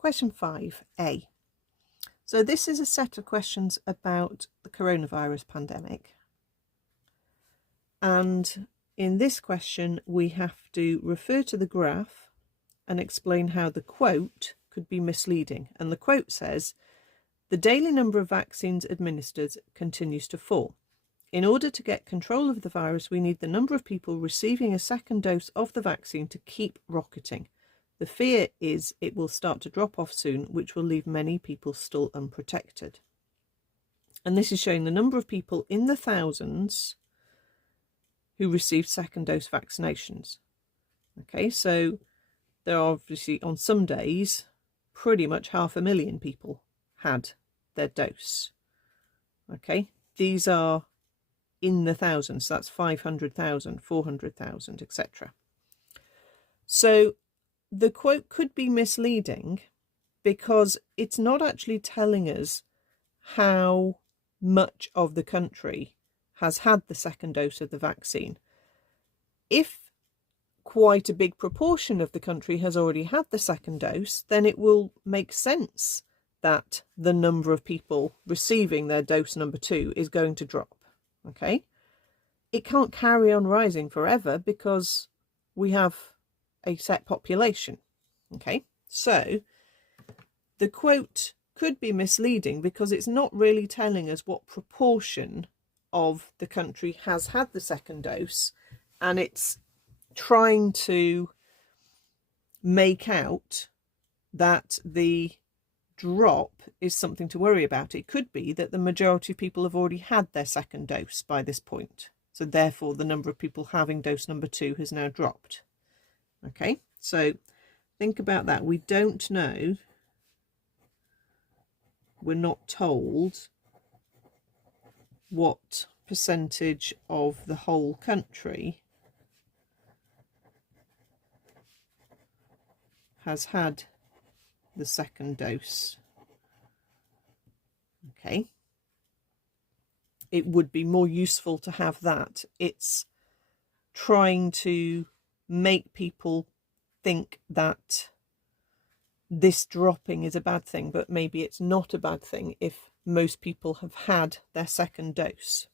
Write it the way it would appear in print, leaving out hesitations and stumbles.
Question 5A. So this is a set of questions about the coronavirus pandemic. And in this question, we have to refer to the graph and explain how the quote could be misleading. And the quote says, the daily number of vaccines administered continues to fall. In order to get control of the virus, we need the number of people receiving a second dose of the vaccine to keep rocketing. The fear is it will start to drop off soon, which will leave many people still unprotected. And this is showing the number of people in the thousands who received second dose vaccinations. Okay, so there are obviously on some days, pretty much 500,000 people had their dose. Okay, these are in the thousands, that's 500,000, 400,000, etc. So the quote could be misleading because it's not actually telling us how much of the country has had the second dose of the vaccine. If quite a big proportion of the country has already had the second dose, then it will make sense that the number of people receiving their dose number 2 is going to drop. Okay, it can't carry on rising forever because we have a set population. Okay, so the quote could be misleading because it's not really telling us what proportion of the country has had the second dose, and it's trying to make out that the drop is something to worry about. It could be that the majority of people have already had their second dose by this point, so therefore the number of people having dose number 2 has now dropped. Okay, so think about that. We don't know, we're not told what percentage of the whole country has had the second dose. Okay, it would be more useful to have that. It's trying to make people think that this dropping is a bad thing, but maybe it's not a bad thing if most people have had their second dose.